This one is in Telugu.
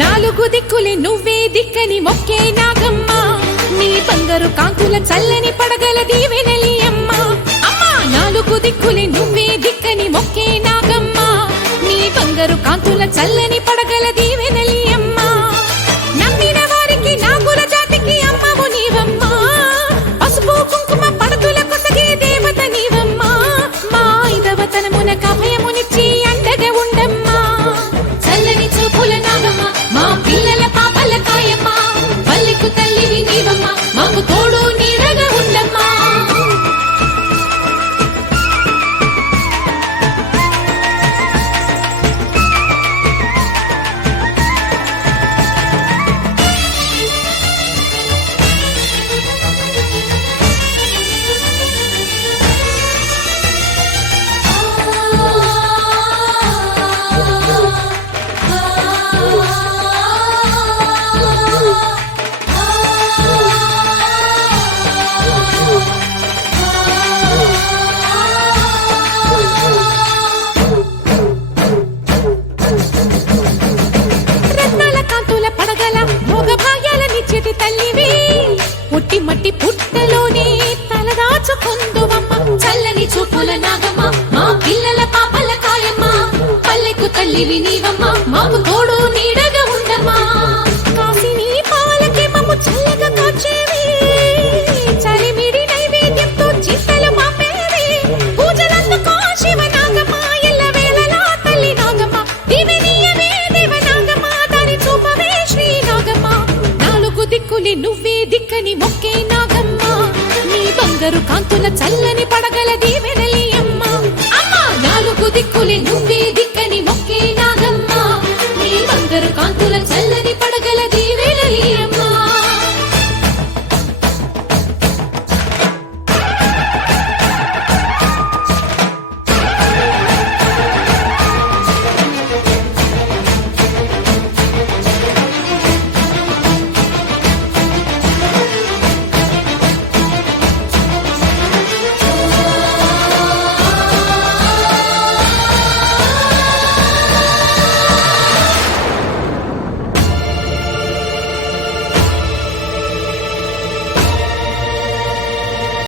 నాలుగు దిక్కులే నువ్వే దిక్కని మొక్కే నాగమ్మ నీ బంగారు కాంతుల చల్లని పడగల దీవెనలి అమ్మ అమ్మా నాలుగు దిక్కులే నువ్వే దిక్కని మొక్కే నాగమ్మ నీ బంగారు కాంతుల చల్లని పడగల దీవెనలి అమ్మ నమ్మిన వారికి నాగుల జాతికి అమ్మవు నీవమ్మ పసుపు కుంకుమ పడతుల కొసగే దేవత నీవమ్మ మా ఐదవతనమున కభయమునిచ్చి అండగా ఉండమ్మా చల్లని చూపుల నాగమ్మ మా పిల్లల పాపల కాయమ్మ పల్లెకు తల్లివి నీవమ్మ మాకు తోడు నీడగా ఉండమ్మా పుట్టి మట్టి పుట్టలోనే తలదాచుకుందువమ్మ చల్లని చూపుల నాగమ్మ మా పిల్లల పాపల కాయమ్మ పల్లెకు తల్లివి నీవమ్మ మాకు తోడు నీడగా ఉండమ్మా కాసిని పాలకి మమ్ము చల్లగా కాచేవి చలిమిడి నైవేద్యంతో చిత్తలు మాపేవి పూజలందుకో శివ నాగమ్మ ఎల్ల వేళలా తల్లి నాగమ్మ దివెనీయవే దేవ నాగమ్మ దాని చూపవే శ్రీ నాగమ్మ నాలుగు దిక్కులి నువ్వే దిక్కని మొక్కే నాగమ్మ నీ బంగారు కాంతుల చల్లని పడగల దీవెనలి అమ్మ అమ్మా నాలుగు దిక్కులే నువ్వే దిక్కని మొక్కే నాగమ్మ నీ బంగారు కాంతుల